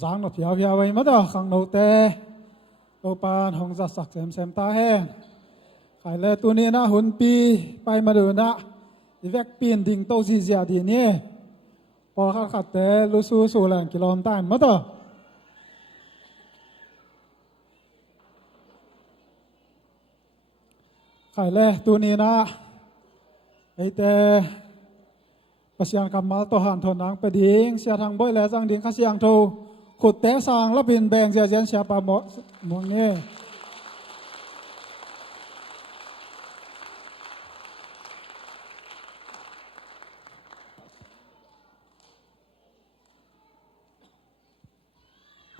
giang nó phiêu phiêu vậy mất rồi khang đầu tê đầu pan hồng giặt sặc xem ta hen khai lệ tu ni na hun pi pai mà được na vek pin ding tàu gì gì đi nhéพอขัดแต่รู้สู้แรงกิโลมต้านมั้งต่อขายเลยตัวนี้นะไอแต่ประเสียงกำมาตัวหันทนนังไปดิ้งเสียทางบ่อยแล้วจังดิ้งข้าเสียงโทขุดแต่สร้างแล้วเป็นแบ่งเสียเจนเสียปลาหมดมองนี่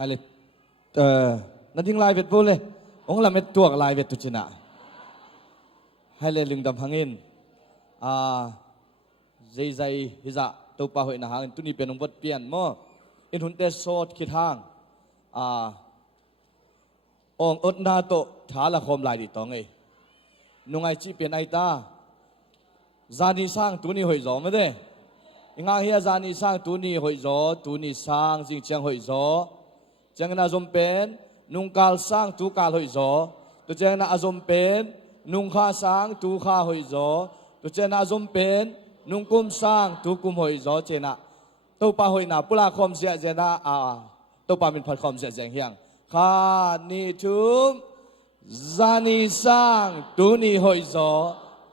อะไรนั่นทิ้งลายเวทพูดเลยองค์ละเม็ดตัวลายเวทตุจินะให้เลยลึงดำพังอินใจฮิจะตัวป่าหอยนาหางตุนี่เป็นองค์บทเปลี่ยนมั่วอินหุ่นเตโซดคิดทางองค์อดนาโตท้าละคมลายดีตองไงนุ่งไอจีเป็นไอตาจานีสร้างตุนี่หอยจอไม่ได้ยังไงเฮียจานีสร้างตุนี่หอยจอตุนี่สร้างจริงจังหอยจอจังนาจมเป็นนุ่งกาลสร้างตูกาลหอยจอตัวจังนาจมเป็นนุ่งข้าสร้างตูข้าหอยจอตัวจังนาจมเป็นนุ่งกุมสร้างตูกุมหอยจอเจนะตัวป่าหอยนาปุลาคมเสียเจนะตัวป่าเป็นพัดคมเสียเจียงเฮียงข้านี่ทุมจานีสร้างตูนี่หอยจอ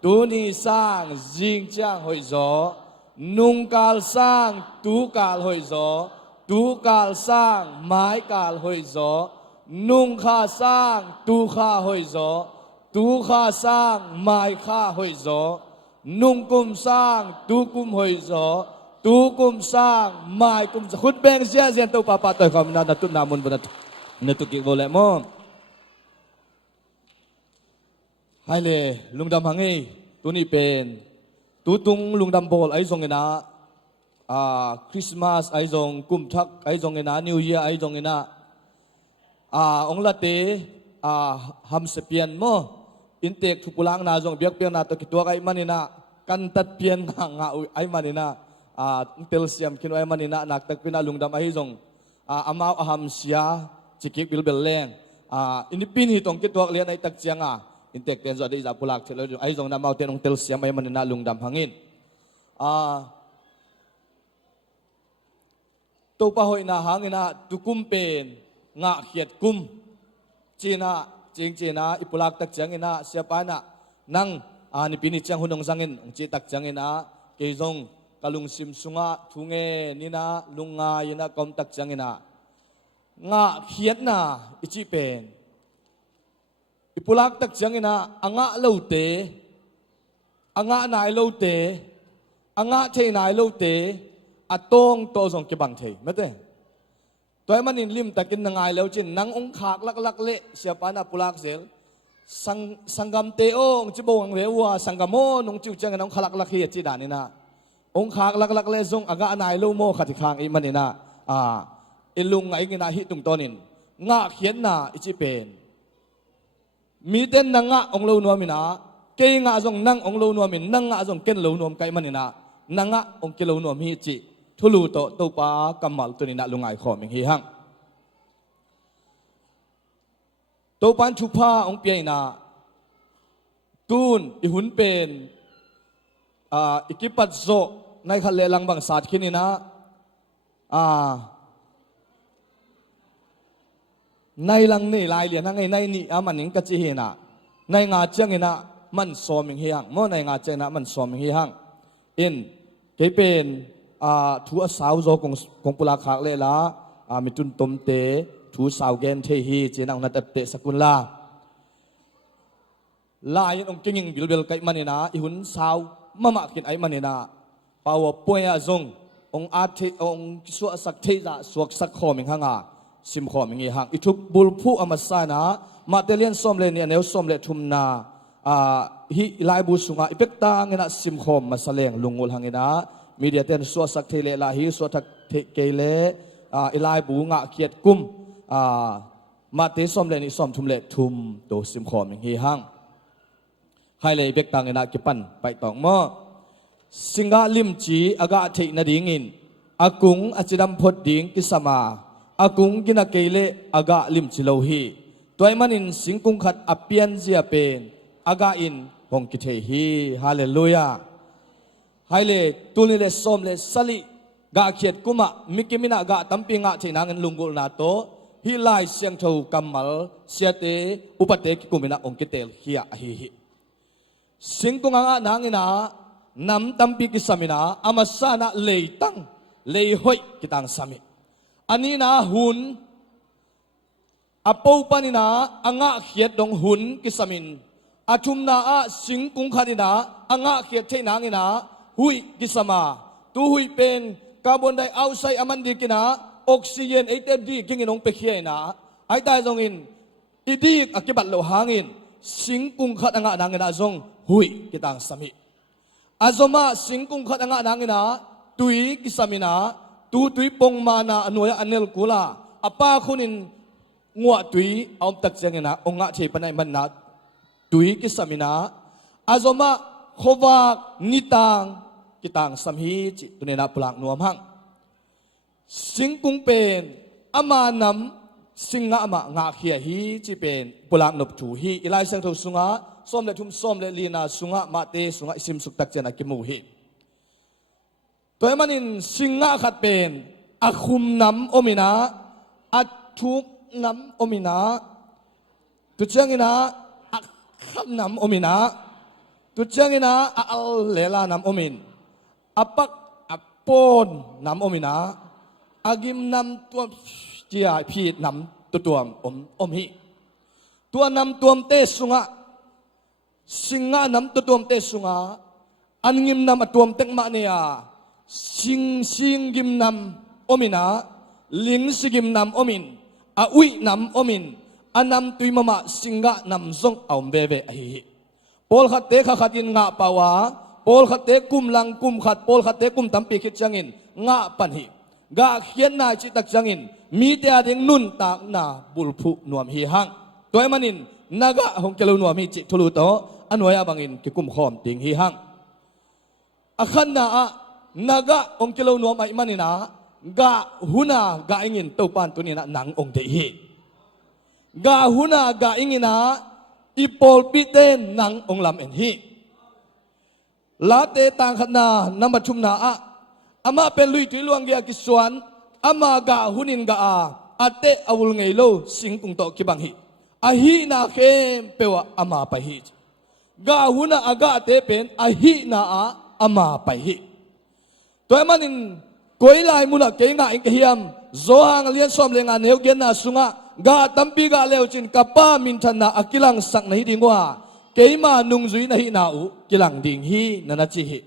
ตูนี่สร้างจริงจังหอยจอนุ่งกาลสร้างตูกาลหอยจอตูกาลสร้างไม้กาลหอยจอนุ่งข้าสร้างตูข้าหอยจอตูข้าสร้างไม้ข้าหอยจอนุ่งกุมสร้างตูกุมหอยจอตูกุมสร้างไม้กุมขุดแบงเสียเสียนตัวป่าป่าตัวคำนั้นตุนามุนบนัดนตุกิโวเลมอนให้เลยลุงดำหังไงตัวนี้เป็นตูตุงลุงดำโบลไอ้ทรงเงินะคริสต์มาสไอ้ทรงกุมทักไอ้ทรงเงินะนิวเยียร์ไอ้ทรงเงินะองละเตฮัมเสเปียนโมอินเตกทุกุลังนาจงเบียกเปียนนาตัวกิตัวไอ้มันนี่นะกันตัดเปียนงาไอ้มันนี่นะเตลเซียมคินไอ้มันนี่นะนักตักพินาลุงดำไอ้ทรงอามาอาฮัมเสียจิกิกบิลเบลแรงอินปินฮิตองกิตัวเลียนไอ้ตักเจียงอินเตกเตนจอดีจับปุลักเชลไอ้ทรงนำเอาเตนองเตลเซียมไอ้มันนี่นะลุงดำหังอินตัวป่าหอยนาหางนะตุกุมเป็นงะเขียดกุมจีน่าจริงจีน่าอิปุลักตักจังนะเสียปานะนั่งนี่ปีนี้จังหุ่นองจังอินองจีตักจังนะเกยงกะลุงซิมสุงะทุงเอนี่นะลุงงายนะกอมตักจังนะงะเขียดนะอิจิเป็นอิปุลักตักจังนะอ่างะเล่าเตอ่างะนายเล่าเตอ่างะเทนายเล่าเตอาตงโตส่งเก็บังเทไม่ได้ตัวมันนิลิมตะกินนางไงแล้วจินนางองขากลักเละเสียปานาปุลักเซลสังกัมเตองจิบงเรวัวสังกัมโมนงจิวจังนองขลักเฮียจิดานินะองขากลักเละซงอากาศนายลูโมขัดขางอีมันนี่นะอิลุงไงกินาฮิตุงตอนินงะเขียนนาอิจิเป็นมีเต้นนางะองลูนัวมินะเกยงะซงนางองลูนัวมินนางะซงเกนลูนัวมไกมันนี่นะนางะองเกลูนัวมิจิทุลูโตตัวปากำมัลตัวนี้นะลุงไอขอมิงฮีฮังตัวปันชุพาองเปียนาตูนอิหุนเป็นอิกิปัตโซในขันเลลังบังสาดขินีนะในลังนี่ลายเหรียญนั่งในนี่มันยังกะจีเฮนะในงาเจงนะมันสอมิงฮีฮังมั่วในงาเจงนะมันสอมิงฮีฮังอินเกเป็นทัวสาวโจของปุลาขากเลละมิตุนตมเตทัวสาวเกนเทฮีเจนังนัดเตสกุลลาลายองกิงบิลเบลไกมันนี่นะอิหุนสาว มามากินไอ้มันนี่นะป่าวป่วยอะจงองอาทิองสวสักเทจะสวกสักขอมิงหางาซิมขอมิงอีหังอิทุกบุลผู้อามาสานะมาเตเลียนส้มเลเนี่ยเนวส้มเลทุมนาฮิไลบุสุงาอิเป็กตาเงินะซิมขอมมาแสลงลุงอุลหังเงินะมีเดียเตนสวสักเทเลลาฮิสวทักเทเกเลอิไลบุงะเกียรกุมมาเตส้มเลนี่ส้มทุมเลทุมโตซิมขอมิงอีหังให้เลยเบกตังเงินะกิปันไปตองมอสิงหาลิมจีอากาเทนดิ่งินอากุงอาจดำพดดิ่งกิสมาอากุงกินักเกเลอากาลิมจิโลฮีตัวมันอินสิงกุงขัดอเปียนเจียเป็นอากาอินหงกิเทฮีฮาเลลูยาให้เลยตุนิเลสอมเลสลิกาเขียดกุมะมิกิมินากาตัมปิงะเทนังลุงกุลนาโตฮิไลเสียงทูกัมมัลเสียเตอุปเตกิกุมินะองกิเตลฮียฮีฮิสิงกุงะนางอินานำตัมปีกิสามินาอามาสานะเลยตั้งเลยหอยกิตังสามิอันนี้นะหุนอปูปานินาอ่างะเขียดดงหุนกิสามินอาชุมนาอาสิงกุงขัดินาอ่างะเขียดเทนางอินาหุยกิสมาตูหุยเป็นคาร์บอนไดออกไซด์อามันดีกินาออกซิเจนไอเตดีกิงอินองเปเคียนาไอตายจงอินอีดีกอักบัตโลหางอินสิงกุงขัดอ่างะนางอินาจงหุยกิตังสามิอาจมาสิงกุงขัดอ่างนางนะตุยกิสามินาตุยปงมานาอนุยอันเนลกุลาอป้าคุนินงัวตุยเอาตักเจงนะองค์เทปนัยมันนาตุยกิสามินาอาจมาขวากนิตังกิตังสัมฮีจิตุเนนาปลางนัวมังสิงกุงเป็นอามานำสิงห์อามางาเขียฮีจิเป็นปลางนบถูฮีอิไลเซงทุสุงาส้มเลทุมส้มเลลีนาสุงะมาเตสุงะอิสิมสุกตักเจนะกิมูฮีตัวมันอินสิงะขัดเป็นอาคุมน้ำอมินาอัทุกน้ำอมินาตุเจงินะอัขัดน้ำอมินาตุเจงินะอัลเลลาน้ำอมินอปักอปอนน้ำอมินาอากิมน้ำตัวเจียพีดน้ำตัวอมฮีตัวน้ำตัวเตสุงะสิงห์นำตัวเตสุงาอันงิมนำตัวเต็งมาเนียสิงกิมนำอมินาลิงสิกิมนำอมินอาอุยนำอมินอันนำตุยมามาสิงห์นำซงเอาเบเบอหิปอลขัดเตะขัดยินงาปาวาปอลขัดเตะกุมลังกุมขัดปอลขัดเตะกุมตัมปีคิดจังอินงาปันหิกาเขียนนาจิตักจังอินมีแต่เด้งนุนตากนาบุลพุนวมหิหังตัวมันอินนากะหงเกลูนวมหิจิทุลุโตอันวายบางอินกิกุมขอมติงหิหังอาขันนาอะนากะองกิโลนัวไม่มันนี่นะกะหุนากะอิงินตัวปานตัวนี้นะหนังองเดฮีกะหุนากะอิงินะอีปอลปิเตนหนังองลำเอ็นฮีลาเตตังขันนานัมบัชุมนาอะอามาเป็นลุยตุยลวงเกียกิสวนอามากะหุนินกะอาเตอวุลไงโลสิงกุงโตกิบังฮีอาฮีนาเข้มเปวะอามาไปฮีกาหุนาอากาเตเป็นอาหินาอามาไปหิตัวมันอินกวยลายมุนักเกงาอิงเฮียมโซฮังเลียนสอมเลงานเฮวเกนนาสุงะกาตัมปีกาเลวจินกับป้ามินทันนาอากิลังสักนาฮิดิงว่าเกมานุงซุยนาฮินาอุกิลังดิงฮีนันจิฮิ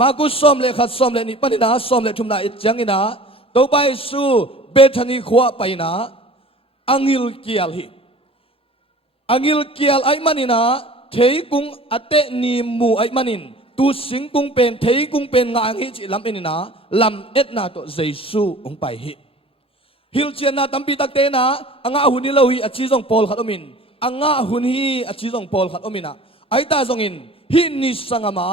มากุสอมเลขัดสอมเลนิปันินาสอมเลทุมนาอิจังอินาตัวไปสู่เบธานีขวาไปนาอังิลเกียลฮิอังิลเกียลไอมันอินาเทกุงอเตนีมูไอมันินตูสิงกุงเป็นเทกุงเป็นงางฮิจิลำเอ็นนาลำเอ็ดนาโตเจซูองไปฮิฮิลเจียนาตัมปีตักเตนะอ่างหุนฮิโลฮีอชิซงปอลขัดอมินอ่างหุนฮีอชิซงปอลขัดอมินะไอตาซงอินฮินิสังมา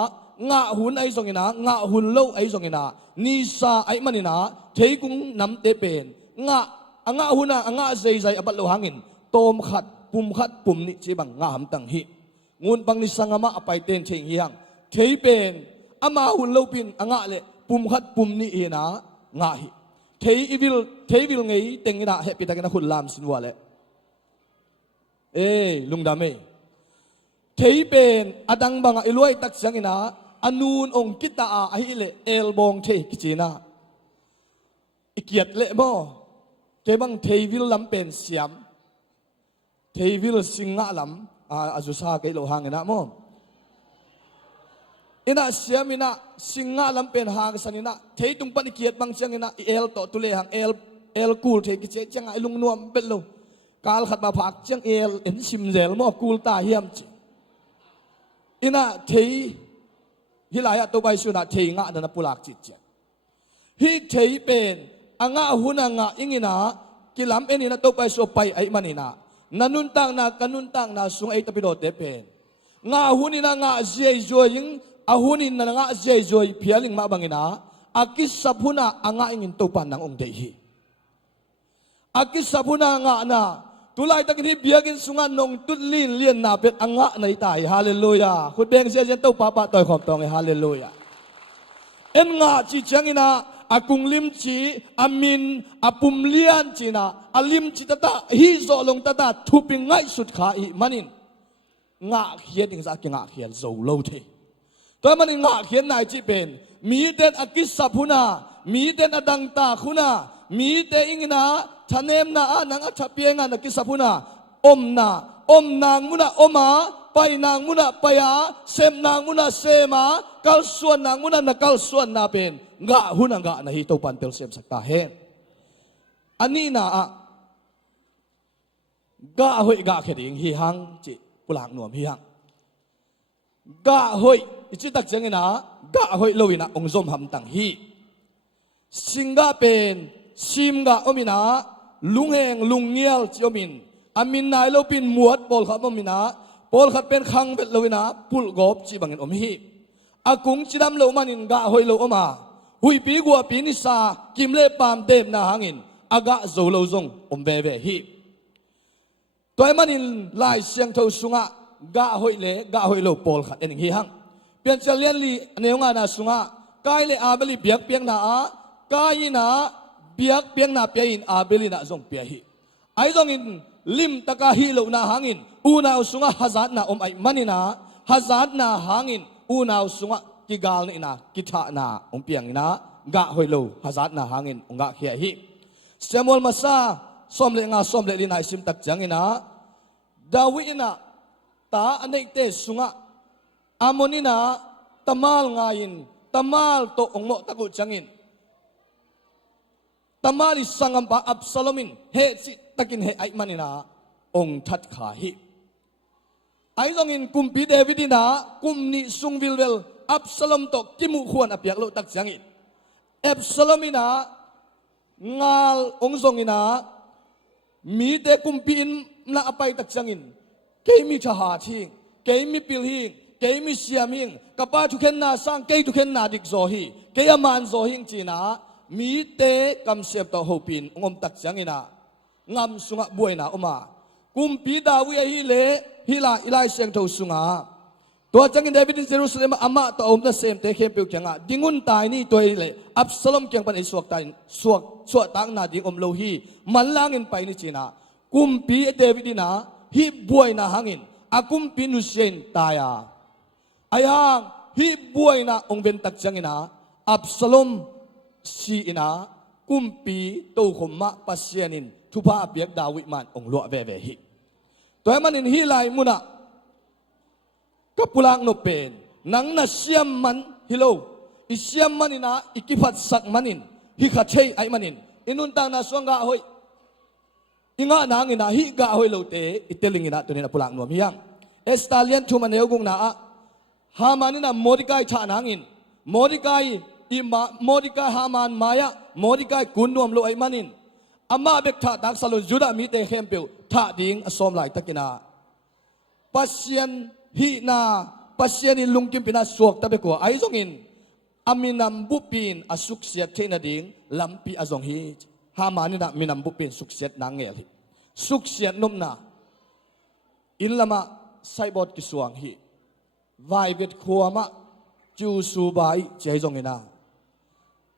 งาหุนไอซงอินะงาหุนโลไอซงอินะนิสาไอมันินะเทกุงนำเตเป็นงาอ่างหุนอ่างเจใจอบัตโลหังอินโตมขัดปุ่มนิจิบังงาหำตังฮิงูนบังนิสังมาอไปเต้นเชิงเฮียงเทเป็นอามาหุ่นเลปินอ่างเลปุ่มขัดปุ่มนี่เองนะง่ายเทวิลไงเต็งนะเฮปิตากันหุ่นลามสินวัวเลยลุงดามเทเป็นอดังบังไอรวยตักเสียงนะอนูนองกิตาไอเลเอลบองเทกิจีน่าอีเกียดเละบ่เทบังเทวิลลำเป็นเสียมเทวิลสิงห์ลำอาจุซาเกโลหางนะมอ ina siamina singa lampen hang sanina thei tung pani kiat bang changina el to tule hang el kul thei ki che changa ilung nuam bello kal khat ma phak chang el en sim zel mo kul ta hiam chi ina thei hilaya to bai suna thei nga na pulak chi che hi thei pen anga huna nga ingina kilam enina to pai so pai ai manina nanun tang na kanun tang na sung ai tapido te pen nga hunina nga jei joing ahunin na nga jei joi phialing ma bangina akis sabuna anga ingin to pan nang ong dei hi akis sabuna nga na tulai takin hi biagin sunga nong tutlin lien na pet anga nai tai hallelujah khut beng se jen to papa toy khom tong hallelujah en nga chi changina akung lim chi amin apum lian china alim chi tata hi zo long tata thuping ngai sut kha i manin nga khiet ing za ki nga khian zo lo the toy manin nga khian nai chi pen mi den akis sabuna mi den adang ta khuna mi te ingina thanem na anang athapienga na kisapuna om nang muna oma pai nang muna paya sem nang muna sema kal suan nang muna na kal suan na pen nga hunanga na hi to pan tel sem sakta he ani na a ga hoi ga kheding hi hang chi pulang nuam hi hang ga hoi ichi tak changena ga hoi loina ongzom ham tang hi singa pen simga omina lungheng lungial chiomin amin nai lo pin muat pol khat omina pol khat pen khang vet loina pul gop chi bangin om hi akung chidam lo manin ga hoi lo oma hui pi gua pi ni sa kim le pam dem na hangin aga zo lo zong om ve ve hi toy manin lai siang tho sunga ga hoi lo pol khat en hi hang pian chalian li neunga na sunga kai le abeli biak piang na a kai na biak piang na pia in abeli na zong pia hi ai zong in lim taka hi lo na hangin una sunga hazat na ai manina hazat na hangin una sunga kigal ni na kitha na piang na ga hoi lo hazat na hangin nga khia hi Samuel masa somle lina sim tak jangina dawina ta anei te sunga amonina tamal ngain tamal to ongmo taku jangin tamali sangam pa Absalomin he si takin he ai manina ong that kha hi ai zong in kumpi Davidina kumni sungwilwel Absalom to kimu khuan apiak lo tak jangin Absalomina ngal ong zongina mi te kumpi in na apai tak jangin keimi thaha thing keimi pil hing keimi siam hing kapa thu khen na sang ke thu khen na dik zo hi ke aman zo hing china mi te kam sep to hopin ngom tak changina ngam sunga buaina oma kumpi dawi hi le hila ilai seng tho sunga to changin David in Jerusalem ama to om na sem te khem pe kyanga dingun tai ni toy le Absalom kyang pan isuak tain suak tang na ding om lo hi manlangin pai ni china kumpi David ina hi buaina hangin akumpi nu sen taya ayang hi buaina ongben tak changina Absalom si ina kumpi to khomma pasyanin thupa biak David man ong lo ve ve hi toy manin hi lai muna kapulang no pen nang na siam man hilo isiam manina ikiphat sak manin hi khathei ai manin inun tang na songa hoi inga nangina hi ga hoi lo te itelingina tunina pulang no miyang estalian thumaneu gung na a hamanina Mordecai tha nangin Mordecai Haman Maya Mordecai kunnuam lo ai manin ama bek tha dak salon juda mi te khempeu tha ding asom lai takina pasien hi na pasien in lungkim pina suak tabe ko ai zongin aminam bupin asuk siat thena ding lampi azong hi Hamanina minam bupin suk siat nangel hi suk siat numna in lama saibot ki suang hi vai vet khuama chu su bai chei zongina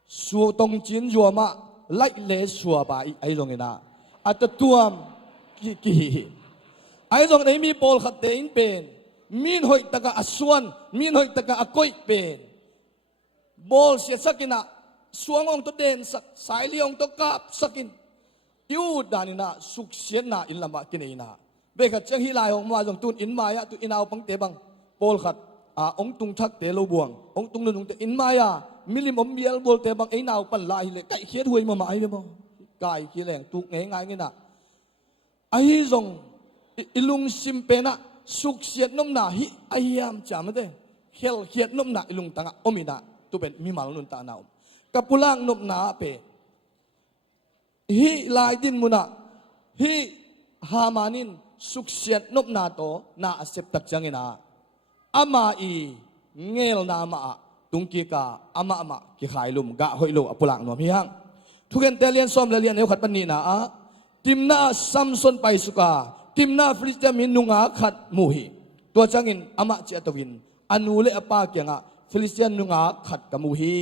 su tong chin yuama lai le suwa bai ai zongina atatuam ki hi ai zong nei mi pol khat te in pen min hoi taka aswan min hoi taka akoi pen bol sia sakina suangong to den sak sai liong to kap sakin yu danina suk sian na in lama kineina be khat chang hi lai hong ma jong tun in ma ya tu inaw pang te bang pol khat องตุงทักเตโลบวงองตุงนุงเตอินมายามิลิมอมเบียลบอลเตบังไอ้นาวปันลายเลยไก่เขียดหวยมาหมายเลยบ่ไก่ขี้แรงตุกง่ายงี้น่ะไอ้จงอิลุงซิมเปนะสุกเสียดน้ำหนาฮิไอ้ยามจามเตเขียดเขียดน้ำหนาอิลุงตังอมินะตุเป็นมีมาลนุนตาหนาวกับปุลังน้ำหนาเปฮิลายดินมุนะฮิฮามานินสุกเสียดน้ำหนาโตน่าเสพตักจังเงินะอามาอีเงลนามาตุงกีกาอามากิขายลุมกะหอยโลอปุลังนวมฮิฮังทุกคนเตเลียนซ้อมเลียนเอวขัดปันนีนะทีมหน้าซัมซอนไปสุกาทีมหน้าฟิลิสเตียนมินุงาขัดมูฮีตัวจังอินอามาเจตวินอนูเลอปาเกียงฟิลิสเตียนนุงาขัดกมูฮี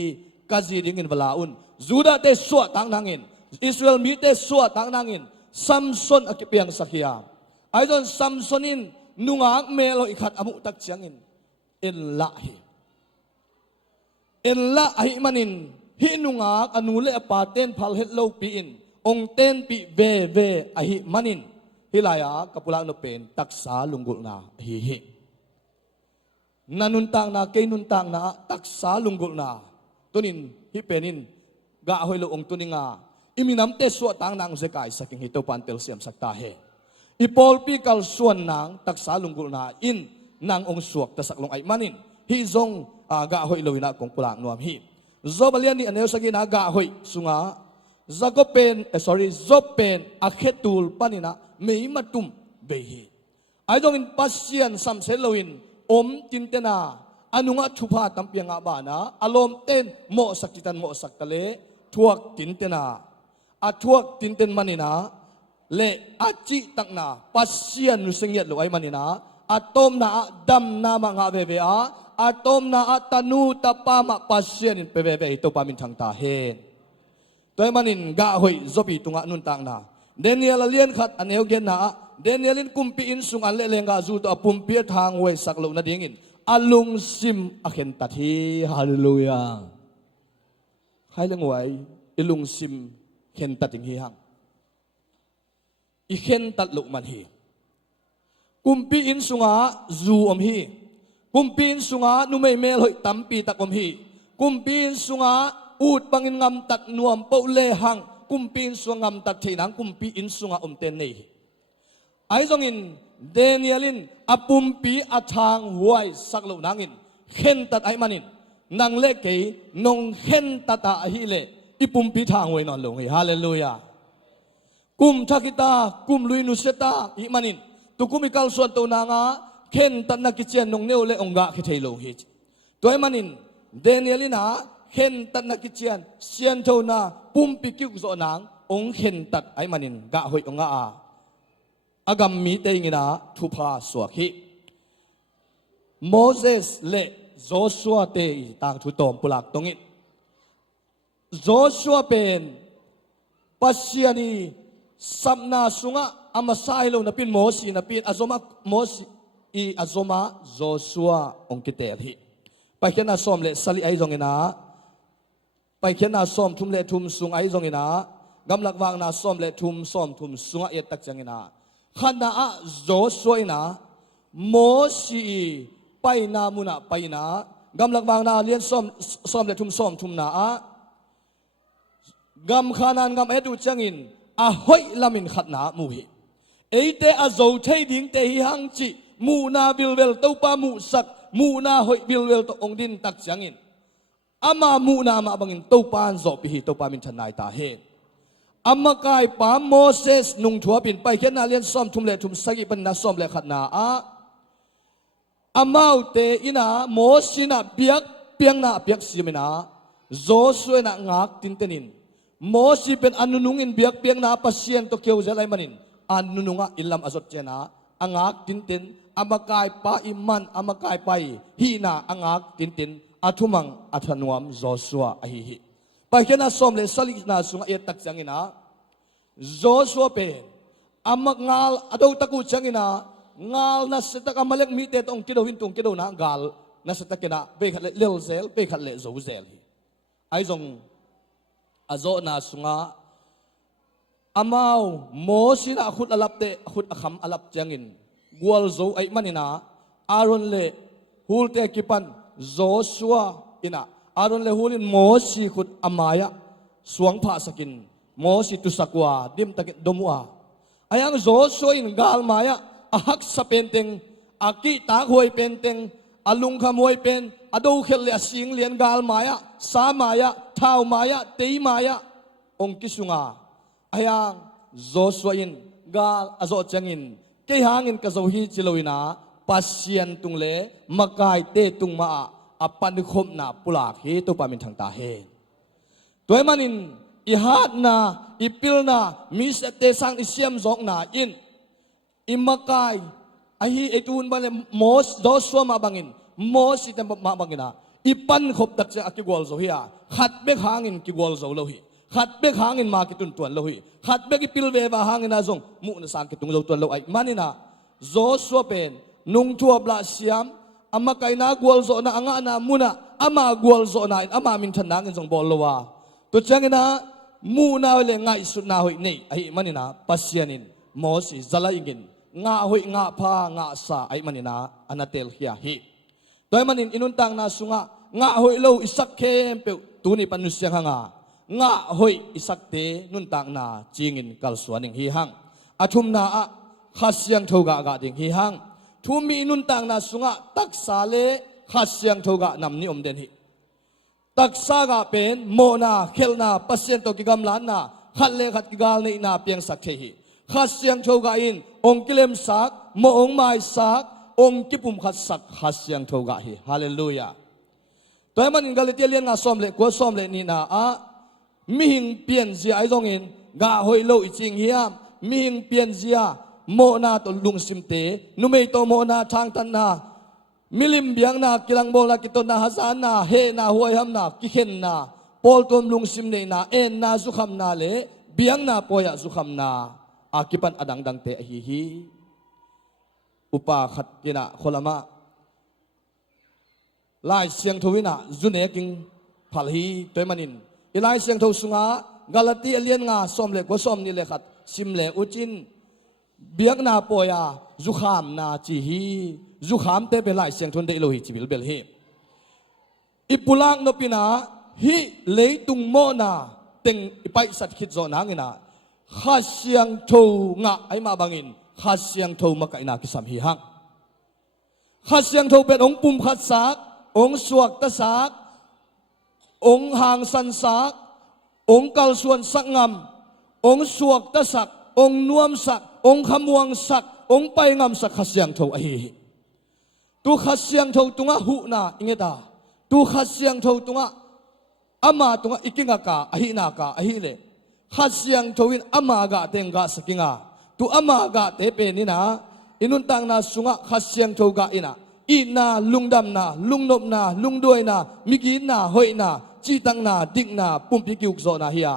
กาซีดิงินเวลาอุนจูดาเตสวดตังนางอินอิสราเอลมีเตสวดตังนางอินซัมซอนอกิเปียงสักยาไอดอนซัมซอนินนุงาเมโลอิขัดอามุตักจังอินเอลละฮิมันินฮินุงาอนูเลอปาเตนพัลเฮลโลปีอินองเต้นปีเวอหิมันินฮิลายากับปุลังนเป็นตักษาลุงกุลนาฮินันุนตังนาเกนุนตังนาตักษาลุงกุลนาตุนินฮิเป็นินกะหอยโลองตุนิงาอิมินำเตสวตังนางเซกายสักิงฮิโตปันเตลเซียมสักตาเฮอีปอลปีกัลส่วนนางตักษาลุงกุลนาอินนางองสวกตะสักลงไอมันินฮิซงกะหอยโลวินะกงปุลังนวมฮิโซบเลียนี่อันเอวสกินากะหอยสุงาZopen akhetul panina mei matum behi. I don't in passion some seloin tintena anunga thupa tampianga bana alom ten mo sakitan mo sakale thuak tintena athuak tinten manina le achi takna passion nusengyat lo ai manina atom na dam na mga bebea atom na atanu tapama passion in pebebe ito pamin thang ta henตัวมันกะหอยจบอีตุงะนุนตังนาเดนิเอลเลียนขัดอันเอวเกนนาเดนิเอลินกุมปีอินสุงอันเลเลงกาจูตัวปุ่มเปียทางเวสักลุนาดิ่งินอลุงซิมอเข็นตัดฮีฮาเลลูยาใครเลี้ยงไว้อลุงซิมเข็นตัดทิ้งฮีหังอีเข็นตัดลุมันฮีกุมปีอินสุงะจูอมฮีกุมปีอินสุงะนุไม่เมลหอยตั้มปีตักอมฮีกุมปีอินสุงะอูดบังอินงำตัดนวมเปเลหังกุมปีนสวงงำตัดเทนังกุมปีอินสวงอมเตนนี่ไอซองอินเดนิเอลินอปุมปีอาทางหวยสักลูนังอินเข็นตัดไอมันินนางเล็กเกยนงเข็นตัดฮิเลอีปุมปีทางหวยนอนลงฮาเลลูยากุมทักิตากุมลุยนุเซตาอิมันินตุกุมิกัลส่วนตัวนางาเข็นตัดนักกิจเจนนงเนวเลองกะคิเทโลฮิตตัวไอมันินเดนิเอลินาเข็นตัดนักกิจเจียนเซียนโทนาปุ่มปิกิวโซนางองเข็นตัดไอมันินกะหอยองอากำมีเตงินาทุพาสวกิโมเสสเลโจชัวเตยต่างทุตอมปุลักตรงนี้โจชัวเป็นปัสยานีสัมนาสุงะอามาไซโลนับเป็นโมสีนับเป็นอาโซมาโมสีอาโซมาโจชัวองกิเตลฮีไปเขียนอาสอมเลสลิไอจงเงินาไปเขียนนาซ้อมทุ่มเละทุ่มสุงไอจงอินะกำลังวางนาซ้อมเละทุ่มซ้อมทุ่มสุงไอตักจังอินะขณะโจสวยนะโมชีไปนามุนะไปนะกำลังวางนาเลี้ยนซ้อมเละทุ่มซ้อมทุ่มนากำขานานกำเอดูจังอินอาหอยลามินขัดนามูฮีเอเตอาโจเทดิงเตหิฮังจิมูนาบิลเวลเต้าปามูสักมูนาหอยบิลเวลตองดินตักจังอินอามามูนามาบังอินตัวปานจบปีตัวปามินทนายตาเฮอามาไกปามโมเสสนุงทัวปินไปแค่นาเลียนซ้อมทุ่มเละทุ่มสกิปันนาซ้อมเละขัดนาอามาเตอินาโมสินาเบียกเปียงนาเบียกสิมินาโจสวยนางักตินเตนินโมสิเป็นอนุนุงอินเบียกเปียงนาปัสเซียนตัวเกียวเจลัยมันินอนุนุงะอิลลัมอจดเจนาอังักตินเตนอามาไกปาอิมันอามาไกไปฮีนาอังักตินเตนอาทุมังอาธนวมโจชัวอหิไปแค่นาสอมเลสลิกนาสุงเอตักจังอินะโจชัวเป็นอามักงาลอดูตะกูจังอินะงาลนัสตะกามาเล็กมีเตตองกิโดวินตองกิโดนากาลนัสตะกินะเบขัดเลวเซลเบขัดเลโจเซลไอซงอาโจนาสุงอามาโมสินะขุดอลับเตขุดอคำอลับจังอินกัวลโจไอมันอินะอารอนเลห ฮูลเตกิปันโจชัวอินะอารุนเลฮูลินโมสีขุดอามายะสวงผาสกินโมสีตุสักวาดิมตะกิดดมัวอายังโจชัวอินกาลมายะอาฮักสเปนเต็งอากิตาหวยเป็นเต็งอาลุงขโมยเป็นอาดูเคลเลสิงเลียนกาลมายะสามายะท้าวมายะเตยมายะองกิสุงาอายังโจชัวอินกาลอาโจจังอินเกหางอินกะโจฮีจิโลอินาปัสเซียนตุงเลมากายเตตุงมาอปันคมนาปุลากเฮตุปามินทางตาเฮตัวมันอินอิฮัดนาอิปิลนามิสเตสังอิเซียมจอกนาอินอิมากายไอฮีไอตูนบันเลมอสดอสวมาบังอินมอสอิตมาบังอินาอิปันคบตักจะกิกวอลโซฮีอาขัดเบกหางอินกิกวอลโซโลฮีขัดเบกหางอินมากิตุนตัวโลฮีขัดเบกอิปิลเวบาหางอินาจงมุนสังกิตุงโลตัวโลไอมันอินาโจสวเป็นนุ่งทัวบลาเซียมอามาไกนากวลโซนาอ่างนามุนะอามากวลโซนาอามามินทันนางอินจงบอลโลวาตัวจังนะมูนาเลงไงสุดนาหอยนี่ไอ้มันนี่นะปัสยานินมอสิซาลาอิงินงาหอยงาพางาสาไอ้มันนี่นะอนาเตลเฮียฮีตัวมันนี่อินุนตังนาสุงะงาหอยโลอิสักเข้มเปตูนี่ปันุเสียงหางาหอยอิสักเตนุนตังนาจิงินกัลสวนิงฮีหังอาทุมนาอะขัดเสียงทูกะกะดิงฮีหังทุมีนุนตังนาสุงะตักซาเลขัดเสียงทูกะนำนิอมเดนฮีตักซากะเป็นโมนาเคลนาปัสเซียนโตกิกำลานนาขัดเลขัดกิกาลในนาเปียงสักเทหีขัดเสียงทูกะอินองกิเลมสักโมองไม้สักองกิปุมขัดสักขัดเสียงทูกะฮีฮาเลลูยาตัวมันกาลิเตียเลียนงาซ้อมเลกัวซ้อมเลนี่นาอะมิหิงเปลี่ยนเสียไอตรงอินกะหอยโลอิจิงเฮียมิหิงเปลี่ยนเสียโมนาตลุงซิมเตนุเมโตโมนาทางตันนามิลิมเบียงนากิลังโบลากิตนาฮัสานนาเฮนาหวยฮัมนากิเข็นนาปอลตอมลุงซิมเนนาเอ็นนาซุขัมนาเลเบียงนาปอยะซุขัมนาอากิปันอดังดังเตะฮีฮีอุปาขัดกินะคนละมะลายเสียงทวินะจุนเอกิงพัลฮีตัวมันอินอีลายเสียงทวสุงากาลตีเลียนงาส้มเล็กก็ส้มนี่เลยขัดซิมเลอุจินเบียงนาปอยะซุขามนาจีฮีจุขามเตเป็นลายเสียงทนได้โลหิตจิบิลเบลเฮอิปุลังนปินาฮิเลยตุงโมนาเต็งไปสัตคิดโซนางอินาข้าเสียงโทงะไอมาบังอินข้าเสียงโทมาไกนาคิสัมฮีหังข้าเสียงโทเป็นองค์ปุ่มขัดสักองค์สวกตะสักองค์หางสันสักองค์กัลส่วนสักงำองค์สวกตะสักองค์นวมสักองค์ขมวงสักองค์ไปงำสักข้าเสียงโทไอtu khát xiang thâu tunga hu na ingeta tu khát xiang thâu tunga ama tunga ikinga ka ahi na ka ahi le khát xiang thâu in ama ga tenga sakinga tu ama ga te pe ni na inun tang na sunga khát xiang thâu ga ina ina lungdam na lungnop na lungdoi na migi na hoi na chi tang na dik na pumpi kiuk zo na hiya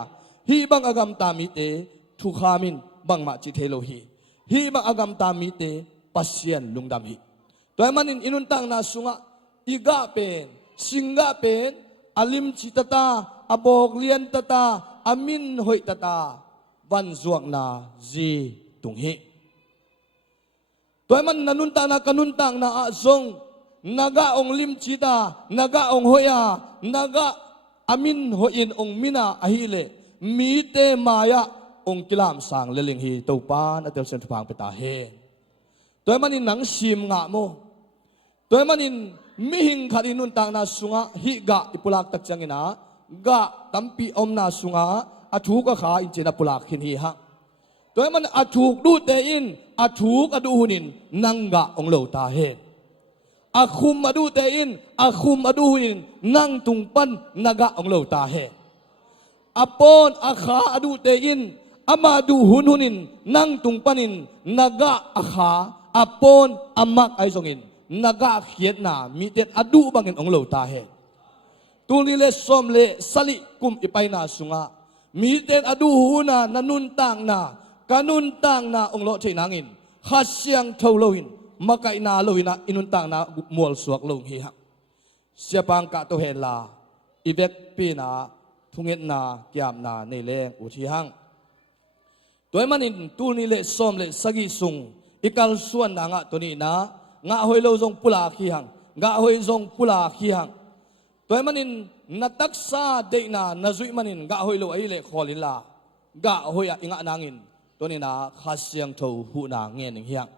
hi bang agam ta mi te thu khamin bang ma chi thelo hi bang agam ta mi te pasien lungdam hiตัวมันอินุนตังนาสุงะอีกาเป็นสิงกาเป็นอาลิมจิตตาอบอกเลียนตตาอามินหอยตตาวันจวกนาจีตุงเฮตัวมันนันุนตังนากันุนตังนาอาซงนากาองลิมจิตานากาองหอยานากาอามินหอยินองมินาอหิเลมีเตมายะองกิลามสังเลลิงฮีตัวปานอเตลเซนทุพังเปตาเฮตัวมันอินหนังชิมงะโมตัวมันอินมิหิงขัดอินุนตังนาสุงะฮิกะอิปุลักตักจังอินะกะตัมปีอมนาสุงะอาถูกขาอินเจนาปุลักหินฮีฮะตัวมันอาถูกดูเตอินอาถูกอดูหุนินนังกะองโลตาเฮอาคุมอดูเตอินอาคุมอดูหุนินนังตุงปันนากะองโลตาเฮอาปอนอาขาอดูเตอินอามาดูหุนหุนินนังตุงปันินนากะอาขาอาปอนอามักไอซงอินนากะเขียนนามีเต็ดอดูบังอินองโลตาเฮตุลีเลสอมเลสลิกุมอิไปนาสุงะมีเต็ดอดูหูนานันุนตังนากานุนตังนาองโลเทนังอินขัดเสียงเท่าโลอินมาไกนาโลอินะอินุนตังนามัวสวกโลหิฮะเสียปังกะโตเฮลาอีเบกปีนาทุงเอ็นนาเกียมนาในแรงอุทิหังตัวมันอินตุลีเลสอมเลสกิสุงอีกัลส่วนนางะตัวนี้นะงะหอยโลจงปุลาขี้หัง ga hoi zong pula khiang toy manin na taksa de na nazui manin ga hoi lo ai le kholila ga hoi a inga nangin tonina khasyang tho hu na nge ning hiang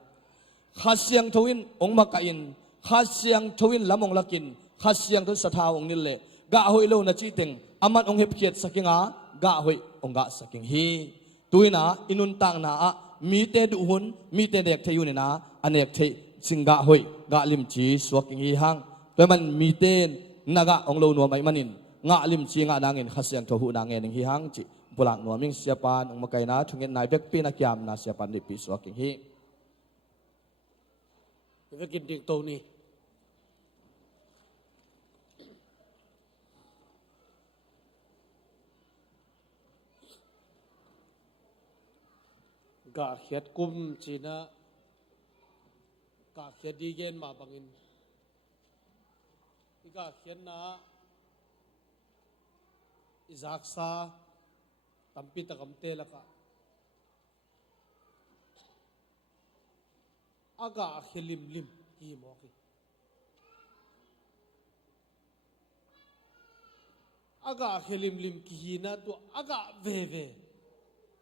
khasyang thoin ong makain khasyang thoin lamong lakin khasyang thon satha ong nil le ga hoi lo na chi teng aman ong hep khiat sakinga ga hoi ong ga saking hi tuina inun tang na a mi te du hun mi te dek thayun na anek the singa hoi ga lim chi swaking hi hang toy man mi ten naga ong lo no mai manin nga lim chi nga nangin khasyang tho hu na nge ning hi hang chi pulang no ming siapan ong makai na thungen nai bek pi na kyam na siapan ni pi swaking hi về kinh điển tàu này gà khét cung chỉ na gà khét đi gen mà bằng in gà khét na izak sa tampi takam te laka aga khilim lim hi mo ki aga khilim lim ki hi na to aga ve ve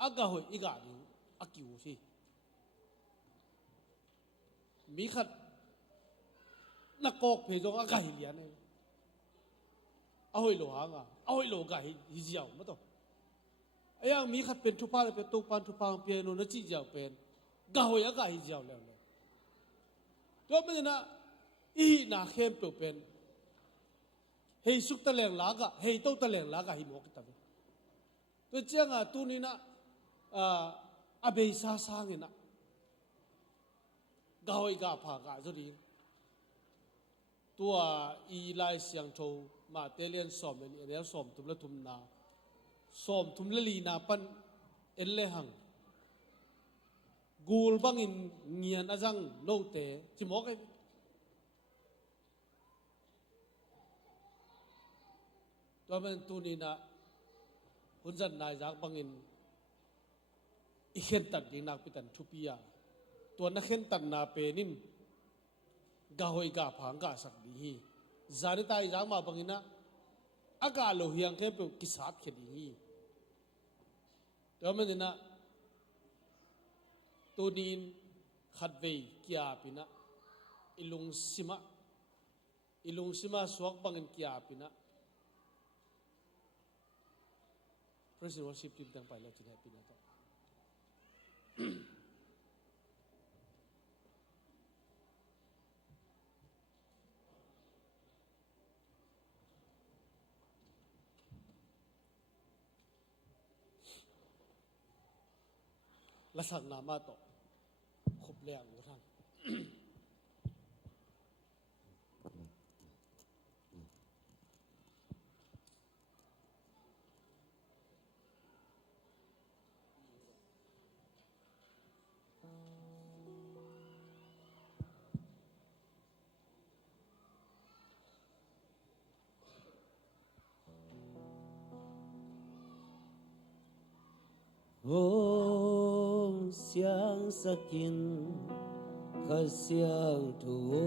aga hoi iga ni akiu si mi khat na kok phe jong aga hi lian ne a hoi lo hanga a hoi lo ga hi jiao ma to ayang mi khat pen thu pa le pe to pan thu pa pe no na chi jiao pen ga hoi aga hi jiao leตัวมันนะอีน่าเข้มเปลี่ยนเฮสุกตะแหลงลากะเฮโตตะแหลงลากะฮิโมกิตาเวตัวเจ้าตัวนี้นะอาเบยซาซาเงินะกาวอีกาผากาจุดีตัวอีไลเสียงโชมาเตเลียนสอมเอเลียนสอมทุมละทุมนาสอมทุมละลีนาปันเอลเลหังกูลบังอินเงียนอาจังโนเตจิมอกไอตัวมันตัวนี้นะหุ่นจันนายจากบังอินอีเข็นตัดยิงนักพิตันทุปียตัวนักเข็นตัดนาเปนินกาหอยกาผังกาสักดีจาริตายจากมาบังอินนะอากาโลหิยังเข้มเปกิสับเขดีตัวมันนะตัวนี้ขัดเวกียาปินะอิลุงซิมาสวกบังเงินกียาปินะ President Worship Team ตั้งไปแล้วจีนให้ปินะต่อและสั่งนามาต่อครบแรงกระทั่งOng siang sakin kasiang tuo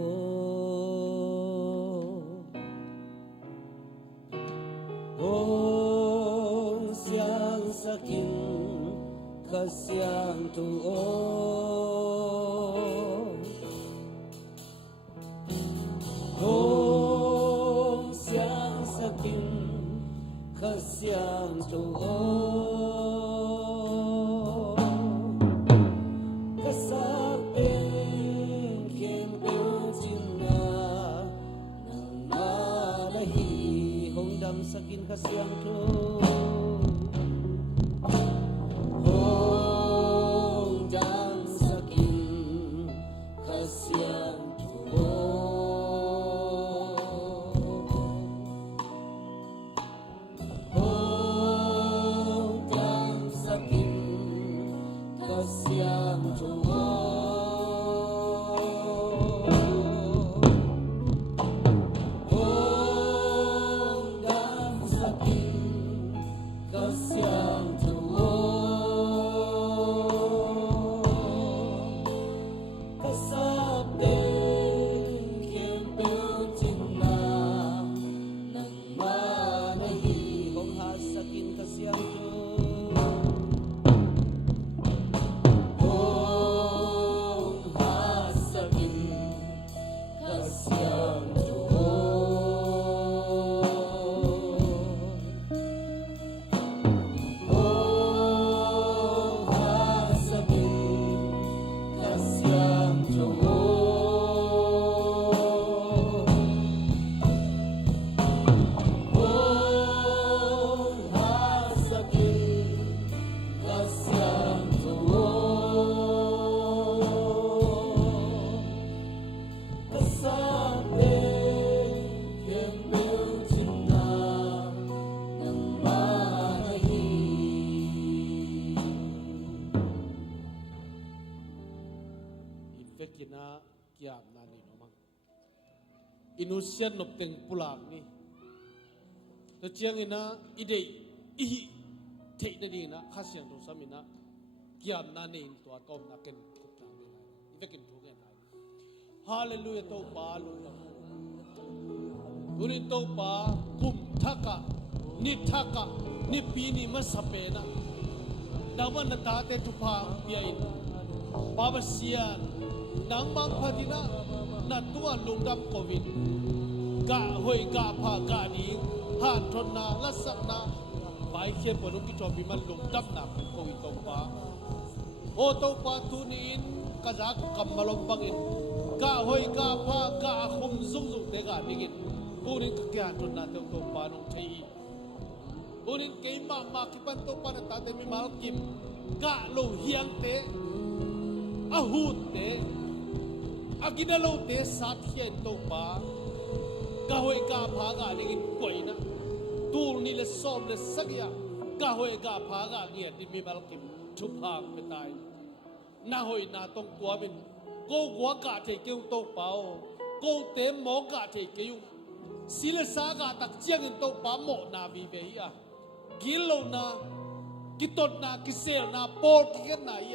Ong siang sakin kasiang tuo Ong siang sakin kasiang tuo sakin kasiang tu Hong dan sakin kasiang tu Hong dan sakin kasiang tu อินุเซียนนบเต็งปุลากนี่ตัวเจียงอินะอีเดย์อีเทนดีนะข้าเสียงตรงสามินะเกี่ยมนาเนนตัวต้มนักเก็นกุบนาเนนอีเวกินทุกเงินไงฮาเลลูยาโตปาลุลตุนิโตปากุมทักกะนิทักกะนิปีนีมัสเปนะดาวันนตาเตทุพางเปียอินปาบเซียนนางมังพดินะนัดตัวลุงดำโควิดกะหอยกะพากะดีหานทนนาลัสนาไปเขียนบนลุงกิจอบิมันลุงดำนาโควิดตปาโอตปาตุนินกะจักกำมาลงบังอินกะหอยกะพากะคุมซุ่งเตกะดิกินตุนินกะแก่ทนนาเตตปานงชัยตุนินเกยมาคิปันตปานตาเตมิมาลกิมกะโลเฮียงเตอาหูเตอากินโลเตสัตเฮียนตปากะหอยกะพากะดิกินป่วยนะตูนี่เลสอมเลสักยากะหอยกะพากะเงียดิมิมาลกิมชุบหางไปตายนาหอยนาตรงตัวเป็นโกหัวกะเทเกี่ยวตปาโกเตมหมอกะเทเกี่ยวศิลสากะตักเจียงอินตปาหมอนาวิเบียกิโลนากิตดนากิเซลนาโปอกิกันนาอี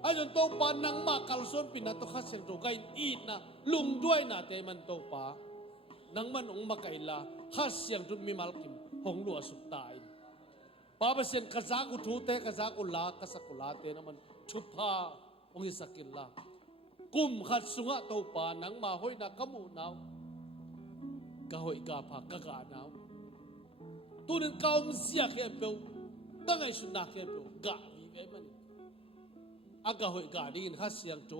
ไอ้จนโตปานังมาคัลส่วนปินัตข้าเสียงโตไกอีนะลุงด้วยนะแต่มันโตปานังมันองมาไกลละข้าเสียงจุดมีมาลกิมหงหลัวสุดตายปาเปเซนกษักุทูเตกษักุลากษักุลาเตนะมันชุบพาองอิสกินละกุมขัดสุงะโตปานังมาห้อยนักขมูนาวกะห้อยกาพากะกานาวตัวนั้นก้าวมันเสียแค่เปล่าตั้งไงสุนัขแค่เปล่ากะวิเวมันอากาหอยกาดิ้งข้าเสียงโจ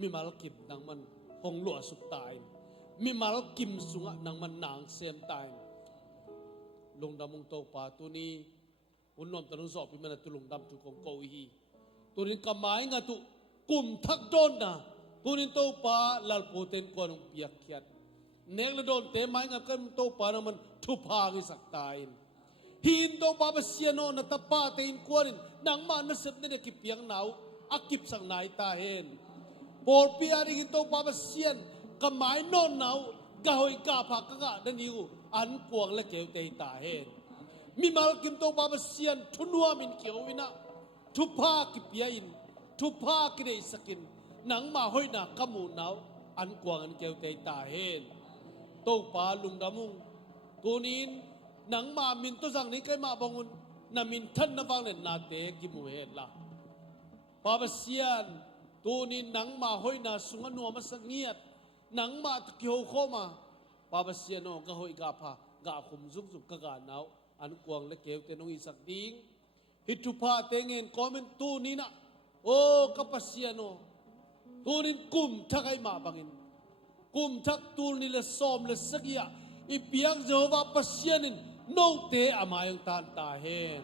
มีมาลกิมนังมันหงหลัวสุดตายมีมาลกิมสุงะนังมันนางเสียมตายลงดำมงโตปาตัวนี้อุ่นนอมตะลุสอบพิมันตุลงดำตุกงโกฮีตัวนี้กำไม้งาตุกุมทักโดนนะตัวนี้โตปาลาลโปเตนกวนเปียกเขียดเนกละโดนเตะไม้งากันโตปานะมันทุพากิสักตายหินโตปาเบเซียโนนัตปาเตอินกวนนังมานัสเนเดกิเปียงหนาวอากิบสังนายตาเห็นปอลปีอาริกิโตปาเบเซียนกำไม้นอนหนาวกะหอยกาผักกะดันยูอันกวงและเกวเตยตาเห็นมีมาลกิมโตปาเบเซียนทุนัวมินเกียววินะทุพากิเปียอินทุพากิเดสกินนังมาหอยนักขมูนาวอันกวงอันเกวเตยตาเห็นโตปาลุงดามุงตัวนี้นังมามินตุสังนี้ใครมาบังุนนามินท่านนฟังเลยนาเตกิมูเฮล่ะปาเบเซียนตัวนี้นังมาหอยนาสุงนัวมาสังเงียดนังมาตะเกียวเข้ามาปาเบเซียนโนก็หอยกาพากาคุมซุกซุกกะกาหนาวอันกวงและเกวเตนงอีสักดิ้งฮิตุพาเตงเงินคอมเมนตัวนี้นะโอ้กาเบเซียนโนตัวนี้กุมทักไอมาบังอินกุมทักตัวนี้ละซ้อมละสักยาอีเปียงเจอว่าเบเซียนินโนเตอามายังตานตาเห็น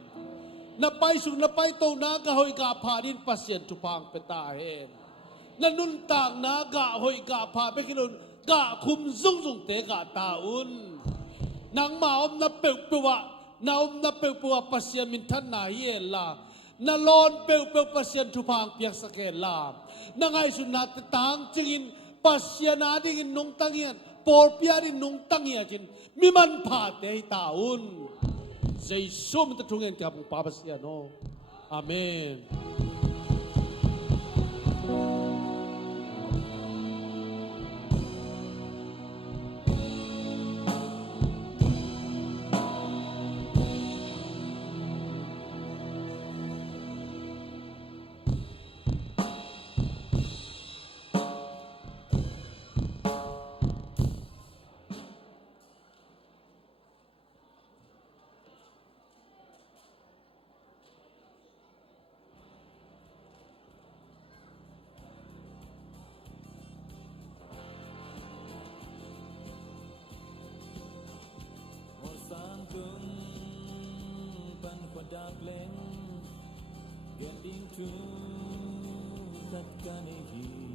นับไปสุดนับไปโตนากะหอยกาพาดินปัสเซียนทุพังเปตาเห็นนันนุนต่างนากะหอยกาพาเปกิลุนกะคุมซุงซุงเตกะตาอุนนางมาอมนับเปกปัวนาอมนับเปกปัวปัสเซียนมินทันนาเยลานาลอนเปกปัสเซียนทุพังเปียกสเกลานางไอสุนัตต่างจึงอินปัสเซียนาดิ่งนงตังเงียนปอลเปียดินนงตังเงียจินมีมันผ่าเตยตาอุนใจสู้มันจะทุ่งเงินกับปาเบเซียโนอาเมน darling, getting to that kanegi.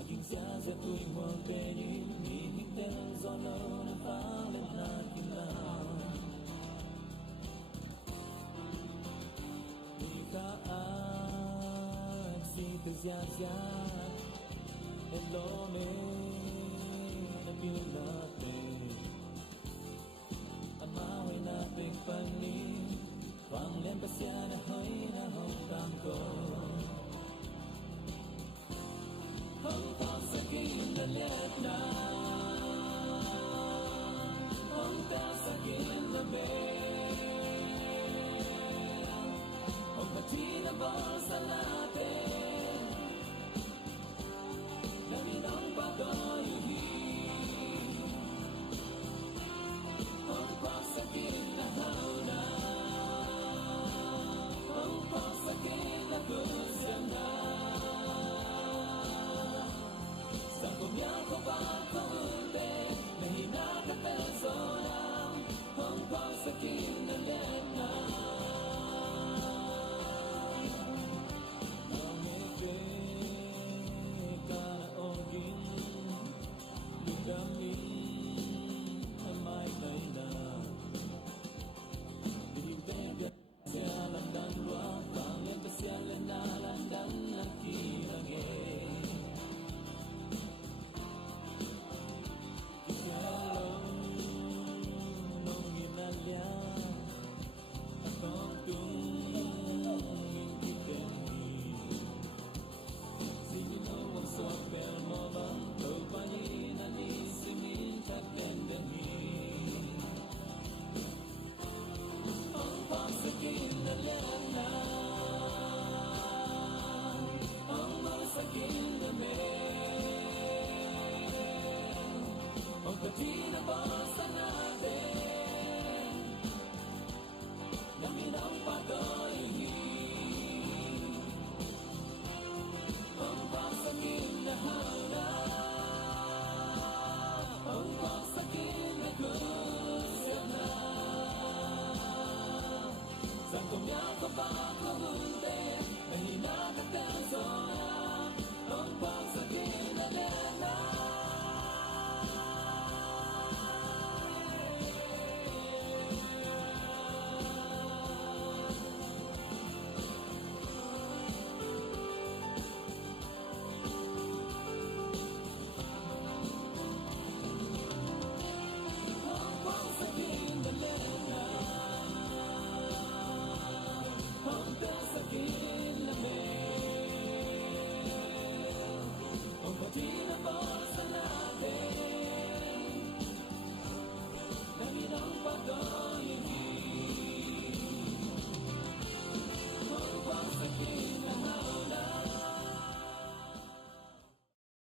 Aging siya sa tuwing huwag penin, hinihintay sa loob ng pangit natin lang. Ikaat si Taziyaziyat, hello me. natin Amawi natin panin Quang lên pasya na hoy na hong tang ko Hong Kong sa kim na liat na Hong Kong sa kim na bel Hong Pati na bol sa natin Naminong pa to yuhi Hong Kong sa kim na hao na Hong Kong sa kim na kusang na Sa kumya ko ba kumunti Mahina ka persona Hong Kong sa kim na liat na Ang efek ka na oging Lugaming Amay may na Dihintay siya lang dan luwag Pangit ka siya lanalan dan nakilangin Kikalaw nung ginalya Akong tungin kitengin Sino ang sopel mo bang Tupanin na nisimin katendangin Ang pagsagin na liyan na Ang masagin na men Ang patinabasa natin Naminang patoyin Ang pagsagin na hana Ang pagsagin na kusya na Sa kumya ko ba kumunti Mahina ka persona Ang pagsagin na liyan